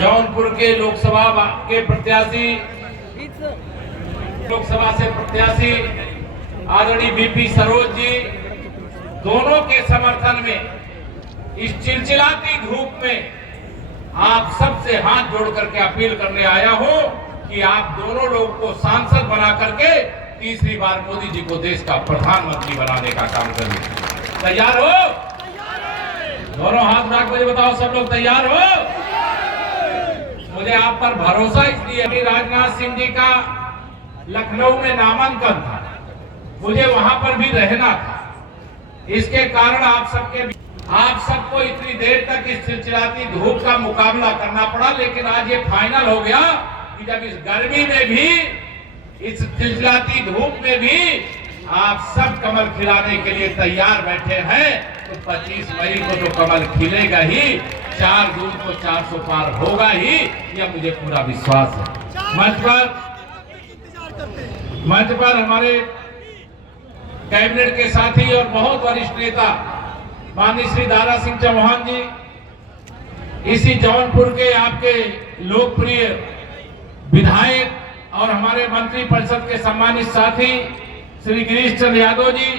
जौनपुर के लोकसभा के प्रत्याशी, लोकसभा से प्रत्याशी आदरणीय बीपी सरोज जी, दोनों के समर्थन में इस चिलचिलाती धूप में आप सबसे हाथ जोड़ करके अपील करने आया हूं कि आप दोनों लोगों को सांसद बना करके तीसरी बार मोदी जी को देश का प्रधानमंत्री बनाने का काम करें। तैयार हो? दोनों हाथ उठा के बताओ, सब लोग तैयार हो? मुझे आप पर भरोसा इसलिए, अभी राजनाथ सिंह जी का लखनऊ में नामांकन था, मुझे वहां पर भी रहना था। इसके कारण आप सबको इतनी देर तक इस चिलचिलाती धूप का मुकाबला करना पड़ा, लेकिन आज ये फाइनल हो गया कि जब इस गर्मी में भी, इस चिलचिलाती धूप में भी आप सब कमल खिलाने के लिए तैयार बैठे हैं, तो 25 मई को तो कमल खिलेगा ही, 4 जून को 400 पार होगा ही, यह मुझे पूरा विश्वास है। मंच पर हमारे कैबिनेट के साथी और बहुत वरिष्ठ नेता माननीय श्री दारा सिंह चौहान जी, इसी जौनपुर के आपके लोकप्रिय विधायक और हमारे मंत्री परिषद के सम्मानित साथी श्री गिरीश चंद्र यादव जी,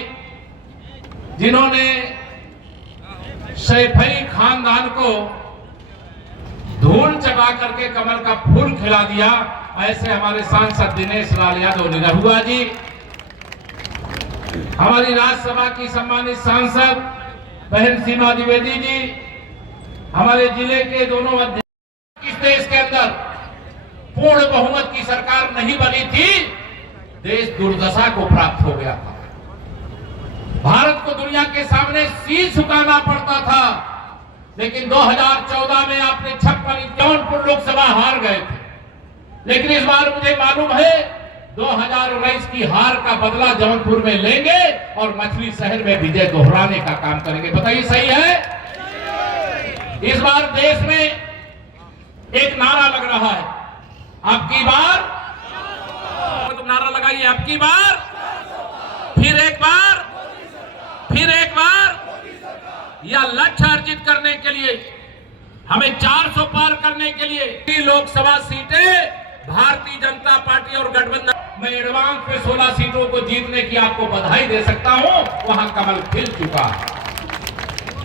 जिन्होंने सैफई खानदान को धूल चबा करके कमल का फूल खिला दिया, ऐसे हमारे सांसद दिनेश लाल यादव निरहुआ जी, हमारी राज्यसभा की सम्मानित सांसद बहन सीमा द्विवेदी जी, हमारे जिले के दोनों अध्यक्ष। इस देश के अंदर पूर्ण बहुमत की सरकार नहीं बनी थी, देश दुर्दशा को प्राप्त हो गया था। भारत को दुनिया के सामने शीश झुकाना पड़ता था, लेकिन 2014 में आपने 56 जौनपुर लोकसभा हार गए थे। लेकिन इस बार मुझे मालूम है 2019 की हार का बदला जौनपुर में लेंगे और मछली शहर में विजय दोहराने का काम करेंगे। बताइए सही है? इस बार देश में एक नारा लग रहा है, अब की बार, तुम नारा लगाइए, अब की बार, फिर एक बार, फिर एक बार। यह लक्ष्य अर्जित करने के लिए, हमें 400 पार करने के लिए लोकसभा सीटें भारतीय जनता पार्टी और गठबंधन, मैं एडवांस पे 16 सीटों को जीतने की आपको बधाई दे सकता हूं। वहां कमल खिल चुका है।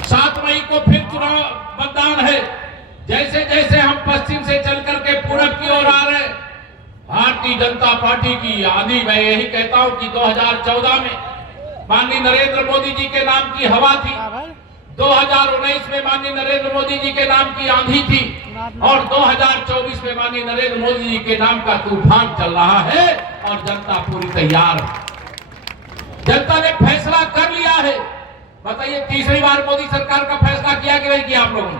7 मई को फिर चुनाव मतदान है। जैसे जैसे हम पश्चिम से चल करके पूरब की ओर आ रहे, भारतीय जनता पार्टी की आंधी, मैं यही कहता हूं कि 2014 में माननीय नरेंद्र मोदी जी के नाम की हवा थी, 2019 में माननीय नरेंद्र मोदी जी के नाम की आंधी थी, और 2024 में माननीय नरेंद्र मोदी जी के नाम का तूफान चल रहा है, और जनता पूरी तैयार है। जनता ने फैसला कर लिया है। बताइए, तीसरी बार मोदी सरकार का फैसला किया कि नहीं किया? आप लोगों ने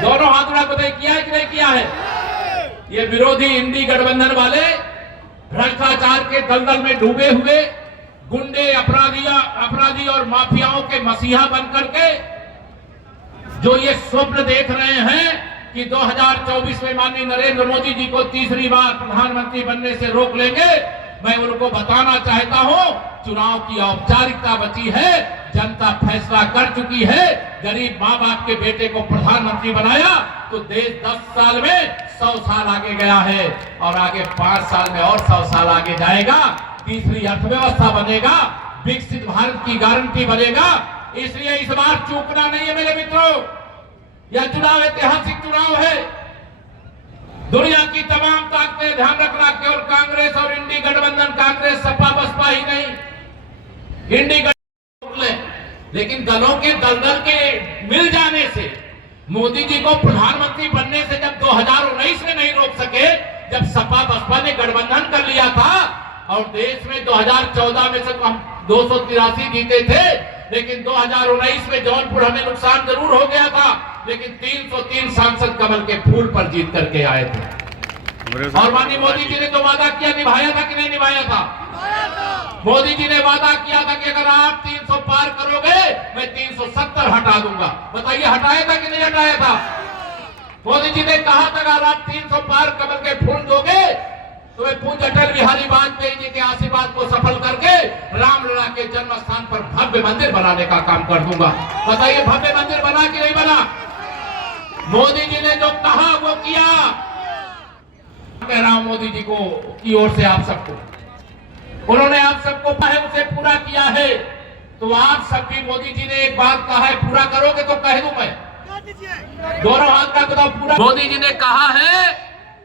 दोनों हाथ उठा बताइए, किया है कि नहीं किया है? ये विरोधी इंडी गठबंधन वाले भ्रष्टाचार के दलदल में डूबे हुए गुंडे, अपराधी और माफियाओं के मसीहा बनकर के जो ये स्वप्न देख रहे हैं कि 2024 में माननीय नरेंद्र मोदी जी को तीसरी बार प्रधानमंत्री बनने से रोक लेंगे, मैं उनको बताना चाहता हूं, चुनाव की औपचारिकता बची है, जनता फैसला कर चुकी है। गरीब माँ बाप के बेटे को प्रधानमंत्री बनाया तो देश 10 साल में 100 साल आगे गया है, और आगे 5 साल में और 100 साल आगे जाएगा। तीसरी अर्थव्यवस्था बनेगा, विकसित भारत की गारंटी बनेगा। इसलिए इस बार चूकना नहीं है मेरे मित्रों। यह चुनाव ऐतिहासिक चुनाव है। दुनिया की तमाम ताकतें, ध्यान रखना, केवल कांग्रेस और इंडी गठबंधन, कांग्रेस सपा बसपा ही नहीं, इंडी गठबंधन, लेकिन दलों के दलदल के मिल जाने से, मोदी जी को प्रधानमंत्री बनने से जब 2019 में नहीं रोक सके, जब सपा बसपा ने गठबंधन कर लिया था, और देश में 2014 में से हम 283 जीते थे, लेकिन 2019 में जौनपुर हमें नुकसान जरूर हो गया था, लेकिन 303 सांसद कमल के फूल पर जीत करके आए थे। और माननीय मोदी जी ने तो वादा किया, निभाया था कि नहीं निभाया था? मोदी जी ने वादा किया था कि अगर आप 300 पार करोगे, मैं 370 हटा दूंगा। बताइए, हटाया था कि नहीं हटाया था? मोदी जी ने कहा था अगर आप 300 पार कमल के फूल दोगे तो मैं पूज्य अटल बिहारी वाजपेयी जी के आशीर्वाद को सफल करके रामलला के जन्म स्थान पर भव्य मंदिर बनाने का काम कर दूंगा। बताइए, भव्य मंदिर बना कि नहीं बना? मोदी जी ने जो कहा वो किया। कह रहा हूं मोदी जी को की ओर से आप सबको, उन्होंने आप सबको उसे पूरा किया है। तो आप सब भी मोदी जी ने एक बात कहा है, पूरा करोगे तो कह दूं मैं, दोनों हाथ का बताओ पूरा। मोदी जी ने कहा है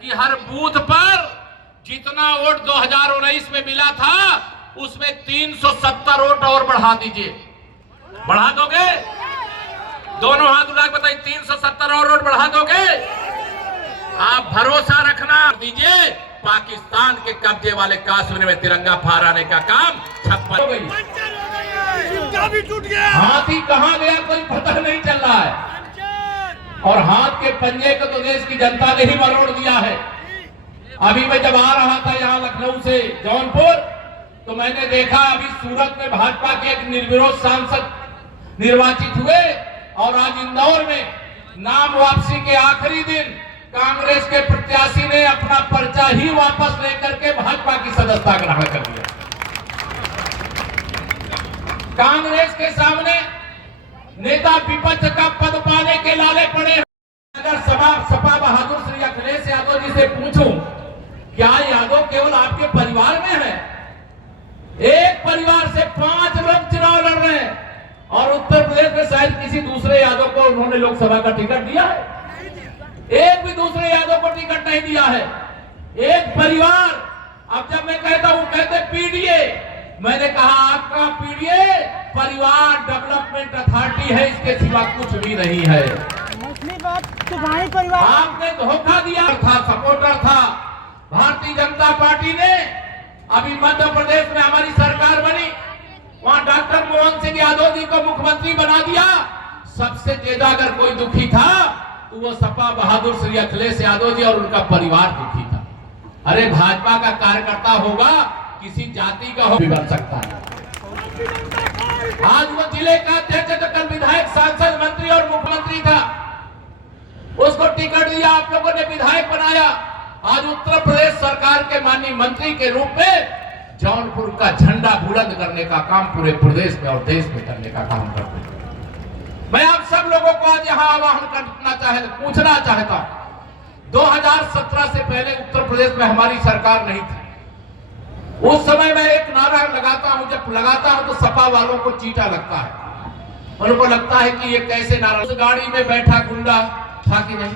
कि हर बूथ पर जितना वोट 2019 में मिला था उसमें 370 वोट और बढ़ा दीजिए। बढ़ा दोगे? दोनों हाथ उठा के बताइए, 370 और वोट बढ़ा दोगे? आप भरोसा रखना दीजिए, पाकिस्तान के कब्जे वाले कश्मीर में तिरंगा फहराने का काम छप्पन हो गई। भी टूट गया, हाथी कहां गया कोई पता नहीं चल रहा है। और हाथ के पंजे को तो देश की जनता ने ही मरोड़ दिया है। अभी मैं जब आ रहा था यहाँ लखनऊ से जौनपुर, तो मैंने देखा अभी सूरत में भाजपा के एक निर्विरोध सांसद निर्वाचित हुए, और आज इंदौर में नाम वापसी के आखिरी दिन कांग्रेस के प्रत्याशी ने अपना पर्चा ही वापस लेकर के भाजपा की सदस्यता ग्रहण कर लिया। कांग्रेस के सामने नेता विपक्ष का पद पाने के लाले पड़े। अगर सपा बहादुर श्री अखिलेश यादव जी से पूछूं, क्या यादव केवल आपके परिवार में है? एक परिवार से 5 लोग चुनाव लड़ रहे हैं, और उत्तर प्रदेश में शायद किसी दूसरे यादव को उन्होंने लोकसभा का टिकट दिया है? एक भी दूसरे यादव को टिकट नहीं दिया है। एक परिवार। अब जब मैं कहता हूं, कहते पीडीए, मैंने कहा आपका पीडीए परिवार डेवलपमेंट अथॉरिटी है, इसके सिवा कुछ भी नहीं है। मछली बात तुम्हारे परिवार, आपने धोखा दिया था, सपोर्टर था भारतीय जनता पार्टी ने। अभी मध्य प्रदेश में हमारी सरकार बनी, वहां डॉक्टर मोहन सिंह यादव जी को मुख्यमंत्री बना दिया। सबसे ज्यादा अगर कोई दुखी था तो वो सपा बहादुर श्री अखिलेश यादव जी और उनका परिवार दुखी था। अरे भाजपा का कार्यकर्ता होगा, किसी जाति का हो भी बन सकता है। आज वो जिले का अध्यक्ष, तो कल विधायक, सांसद, मंत्री और मुख्यमंत्री था, उसको टिकट दिया, आप लोगों ने विधायक बनाया। आज उत्तर प्रदेश सरकार के माननीय मंत्री के रूप में जौनपुर का झंडा बुलंद करने का काम पूरे प्रदेश में और देश में करने का काम करते हैं। मैं आप सब लोगों को आज यहाँ आह्वान करना पूछना चाहता हूं, 2017 से पहले उत्तर प्रदेश में हमारी सरकार नहीं थी। उस समय मैं एक नारा लगाता हूं, जब लगाता हूं तो सपा वालों को चीटा लगता है, उनको लगता है कि ये कैसे नारा। उस गाड़ी में बैठा गुंडा था कि नहीं?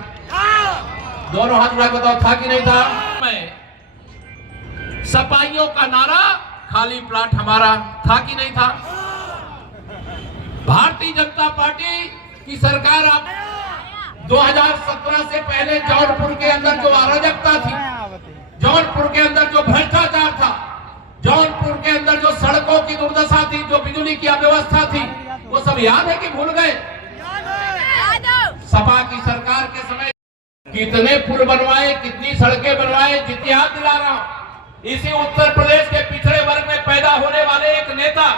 दोनों हाथ उठा बताओ, था कि नहीं था? मैं सपाइयों का नारा, खाली प्लाट हमारा, था कि नहीं था? भारतीय जनता पार्टी की सरकार अब 2017 से पहले जौनपुर के अंदर जो अराजकता थी, जौनपुर के अंदर जो भ्रष्टाचार था, जौनपुर के अंदर जो सड़कों की दुर्दशा थी, जो बिजली की अव्यवस्था थी, वो सब याद है कि भूल गए? सपा की सरकार के समय कितने पुल बनवाए, कितनी सड़कें बनवाए, इतिहास दिला रहा हूं। इसी उत्तर प्रदेश के पिछड़े वर्ग में पैदा होने वाले एक नेता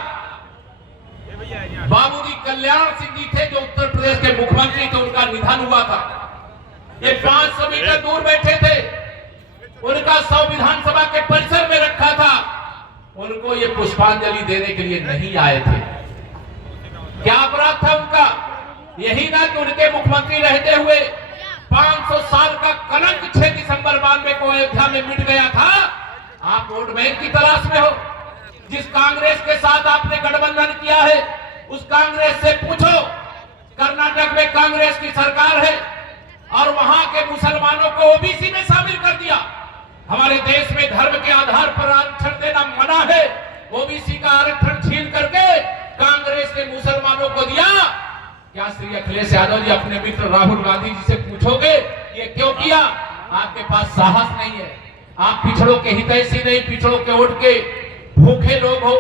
बाबूजी कल्याण सिंह जी थे, जो उत्तर प्रदेश के मुख्यमंत्री थे, उनका निधन हुआ था। ये 500 मीटर दूर बैठे थे, उनका 100 विधानसभा के परिसर में रखा था, उनको ये पुष्पांजलि देने के लिए नहीं आए थे। क्या अपराध था उनका? यही ना कि उनके मुख्यमंत्री रहते हुए 500 साल का कलंक 6 दिसंबर 92 को अयोध्या में मिट गया था। आप वोट बैंक की तलाश में हो। जिस कांग्रेस के साथ आपने गठबंधन किया है, उस कांग्रेस से पूछो। कर्नाटक में कांग्रेस की सरकार है और वहां के मुसलमानों को ओबीसी में शामिल कर दिया। हमारे देश में धर्म के आधार पर आरक्षण देना मना है, ओबीसी का आरक्षण छीन करके कांग्रेस ने मुसलमानों को दिया। क्या श्री अखिलेश यादव जी अपने मित्र राहुल गांधी जी से पूछोगे ये क्यों किया? आपके पास साहस नहीं है। आप पिछड़ों के हितैषी नहीं, पिछड़ों के वोट के भूखे लोग हो,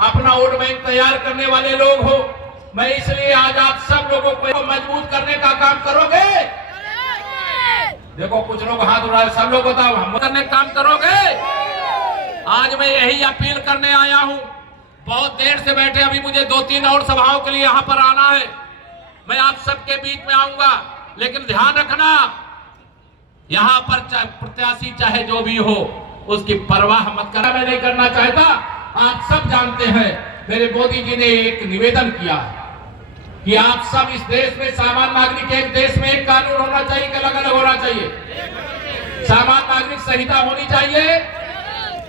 अपना वोट बैंक तैयार करने वाले लोग हो। मैं इसलिए आज आप सब लोगों को मजबूत करने का काम करोगे। देखो कुछ लोग हाथ उठा, सब लोग बताओ हम करने का काम करोगे। आज मैं यही अपील करने आया हूं। बहुत देर से बैठे, अभी मुझे 2-3 और सभाओं के लिए यहां पर आना है। मैं आप सबके बीच में आऊंगा, लेकिन ध्यान रखना, यहां पर प्रत्याशी चाहे जो भी हो उसकी परवाह मत करना। मैं नहीं करना चाहता। आप सब जानते हैं मेरे मोदी जी ने एक निवेदन किया, कि आप सब इस देश में सामान्य नागरिक, एक देश में एक कानून होना चाहिए कि अलग अलग होना चाहिए? सामान्य नागरिक संहिता होनी चाहिए,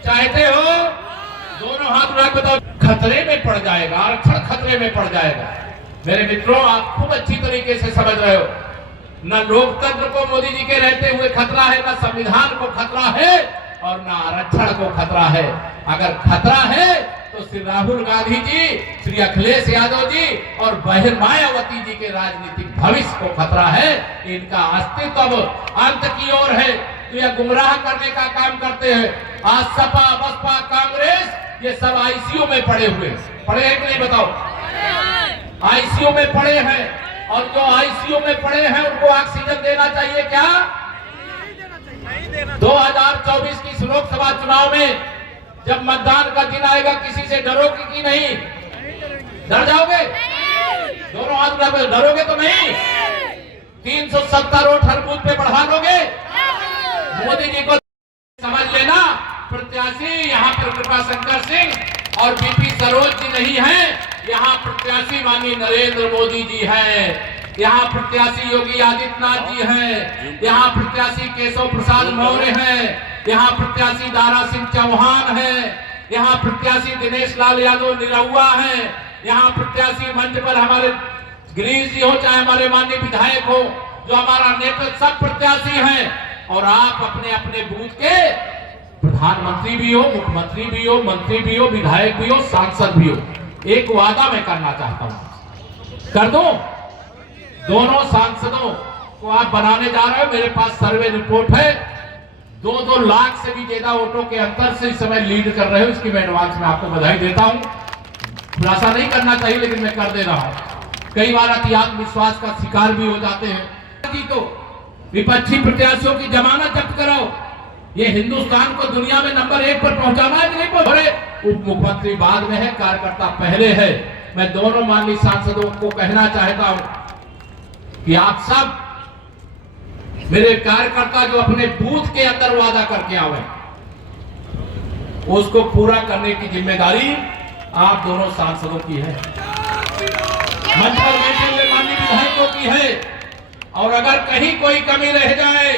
चाहते हो? दोनों हाथ उठा के बताओ। खतरे में पड़ जाएगा, आरक्षण खतरे में पड़ जाएगा। मेरे मित्रों, आप खूब अच्छी तरीके से समझ रहे हो, न लोकतंत्र को मोदी जी के रहते हुए खतरा है, न संविधान को खतरा है, और न आरक्षण को खतरा है। अगर खतरा है तो श्री राहुल गांधी जी, श्री अखिलेश यादव जी और बहन मायावती जी के राजनीतिक भविष्य को खतरा है। इनका अस्तित्व अब अंत की ओर है। तो यह गुमराह करने का काम करते हैं। आज सपा, बसपा, कांग्रेस ये सब आईसीयू में पड़े हुए, पड़े हैं कि नहीं बताओ? आईसीयू में पड़े हैं, और जो आईसीयू में पड़े हैं उनको ऑक्सीजन देना चाहिए क्या? 2024 की इस लोकसभा चुनाव में जब मतदान का दिन आएगा, किसी से डरोगे कि नहीं? डर जाओगे? दोनों हाथ उठा के डरोगे तो नहीं? 370 वोट हर बूथ पे बढ़ा लोगे? मोदी जी को समझ लेना, प्रत्याशी यहाँ पर कृपा शंकर सिंह और बीपी सरोज जी नहीं है। यहाँ प्रत्याशी माननीय नरेंद्र मोदी जी हैं, यहाँ प्रत्याशी योगी आदित्यनाथ जी हैं, यहाँ प्रत्याशी केशव प्रसाद मौर्य हैं, यहाँ प्रत्याशी दारा सिंह चौहान हैं, यहाँ प्रत्याशी दिनेश लाल यादव निरहुआ हैं, यहाँ प्रत्याशी मंच पर हमारे गिरीश जी हो, चाहे हमारे माननीय विधायक हो, जो हमारा नेता, सब प्रत्याशी हैं। और आप अपने अपने बूथ के प्रधानमंत्री भी हो, मुख्यमंत्री भी हो, मंत्री भी हो, विधायक भी हो, सांसद भी हो। एक वादा मैं करना चाहता हूं, कर दो। दोनों सांसदों को आप बनाने जा रहे हो, मेरे पास सर्वे रिपोर्ट है। 2-2 लाख से भी ज्यादा वोटों के अंतर से इस समय लीड कर रहे हो। इसकी मैं एडवांस में आपको बधाई देता हूं। खुलासा नहीं करना चाहिए, लेकिन मैं कर दे रहा हूं। कई बार अति आत्मविश्वास का शिकार भी हो जाते हैं। जी तो विपक्षी प्रत्याशियों की जमानत जब्त कराओ। ये हिंदुस्तान को दुनिया में नंबर 1 पर पहुंचाना है कि नहीं पहुंचे? उप मुख्यमंत्री बाद में है, कार्यकर्ता पहले है। मैं दोनों माननीय सांसदों को कहना चाहता हूं कि आप सब मेरे कार्यकर्ता जो अपने बूथ के अंदर वादा करके आवे, उसको पूरा करने की जिम्मेदारी आप दोनों सांसदों की है, मंच पर बैठे हुए माननीय विधायकों की है। और अगर कहीं कोई कमी रह जाए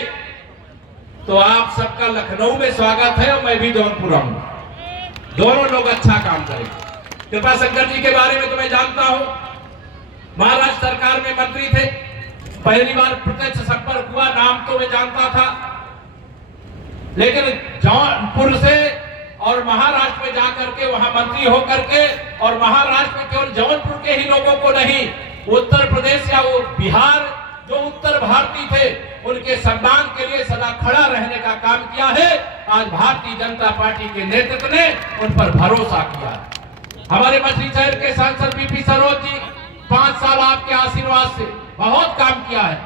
तो आप सबका लखनऊ में स्वागत है, और मैं भी जौनपुर आऊंगा। दोनों लोग अच्छा काम करेंगे। कृपा शंकर जी के बारे में तो मैं जानता हूं, महाराष्ट्र सरकार में मंत्री थे, पहली बार प्रत्यक्ष संपर्क हुआ, नाम तो मैं जानता था, लेकिन जौनपुर से और महाराष्ट्र में जाकर के वहां मंत्री होकर के, और महाराष्ट्र में केवल जौनपुर के ही लोगों को नहीं, उत्तर प्रदेश या वो बिहार जो उत्तर भारतीय थे, उनके सम्मान के लिए सदा खड़ा रहने का काम किया है। आज भारतीय जनता पार्टी के नेतृत्व ने उन पर भरोसा किया। हमारे मछली शहर के सांसद बीपी सरोज जी 5 साल आपके आशीर्वाद से बहुत काम किया है,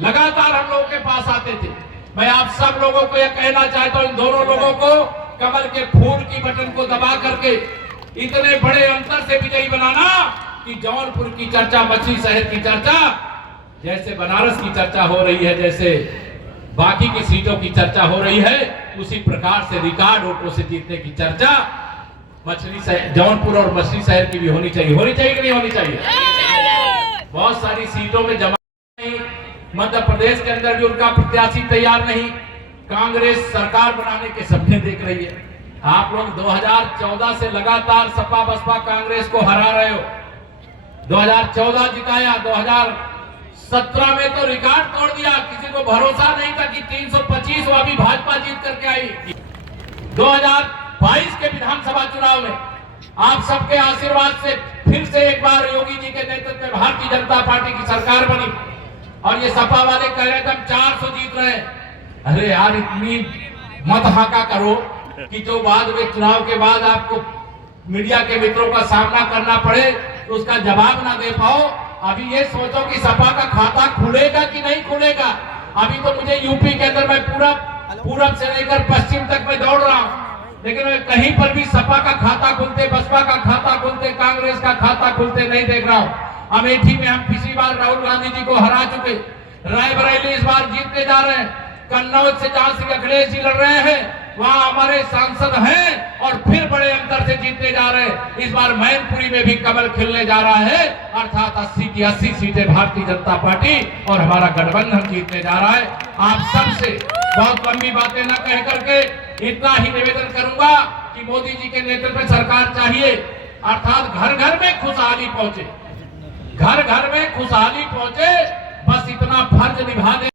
लगातार हम लोगों के पास आते थे। मैं आप सब लोगों को यह कहना चाहता हूं, इन दोनों लोगों को कमल के फूल की बटन को दबा करके इतने बड़े अंतर से विजयी बनाना कि जौनपुर की चर्चा, मछली शहर की चर्चा, जैसे बनारस की चर्चा हो रही है, जैसे बाकी की सीटों की चर्चा हो रही है, उसी प्रकार से रिकॉर्ड वोटों से जीतने की चर्चा मछली शहर, जौनपुर और मछली शहर की भी होनी चाहिए। होनी चाहिए कि नहीं होनी चाहिए? बहुत सारी सीटों में जमा नहीं, मध्य प्रदेश के अंदर भी उनका प्रत्याशी तैयार नहीं। कांग्रेस सरकार बनाने के सपने देख रही है। आप लोग 2014 से लगातार सपा, बसपा, कांग्रेस को हरा रहे हो। 2014 जिताया, 2017 में तो रिकॉर्ड तोड़ दिया। किसी को भरोसा नहीं था कि 325 वो अभी भाजपा जीत करके आई। 2022 के विधानसभा चुनाव में आप सबके आशीर्वाद से फिर से एक बार योगी जी के नेतृत्व में भारतीय जनता पार्टी की सरकार बनी, और ये सपा वाले कह रहे थे हम 400 जीत रहे हैं। अरे यार, इतनी मत हाका करो कि जो बाद में चुनाव के बाद आपको मीडिया के मित्रों का सामना करना पड़े तो उसका जवाब ना दे पाओ। अभी ये सोचो कि सपा का खाता खुलेगा कि नहीं खुलेगा। अभी तो मुझे यूपी के अंदर मैं पूरब से लेकर पश्चिम तक मैं दौड़ रहा हूं, लेकिन मैं कहीं पर भी सपा का खाता खुलते, बसपा का खाता खुलते, कांग्रेस का खाता खुलते नहीं देख रहा हूं। अमेठी में हम पिछली बार राहुल गांधी जी को हरा चुके, रायबरेली इस बार जीतने जा रहे हैं, कन्नौज से जहां से अखिलेश जी लड़ रहे हैं वहां हमारे सांसद हैं और फिर बड़े अंतर से जीतने जा रहे हैं। इस बार मैनपुरी में भी कमल खिलने जा रहा है, अर्थात 80 की 80 सीटें भारतीय जनता पार्टी और हमारा गठबंधन जीतने जा रहा है। आप सबसे बहुत लंबी बातें न कह करके इतना ही निवेदन करूंगा कि मोदी जी के नेतृत्व में सरकार चाहिए, अर्थात घर घर में खुशहाली पहुंचे, घर घर में खुशहाली पहुंचे, बस इतना फर्ज निभा दे।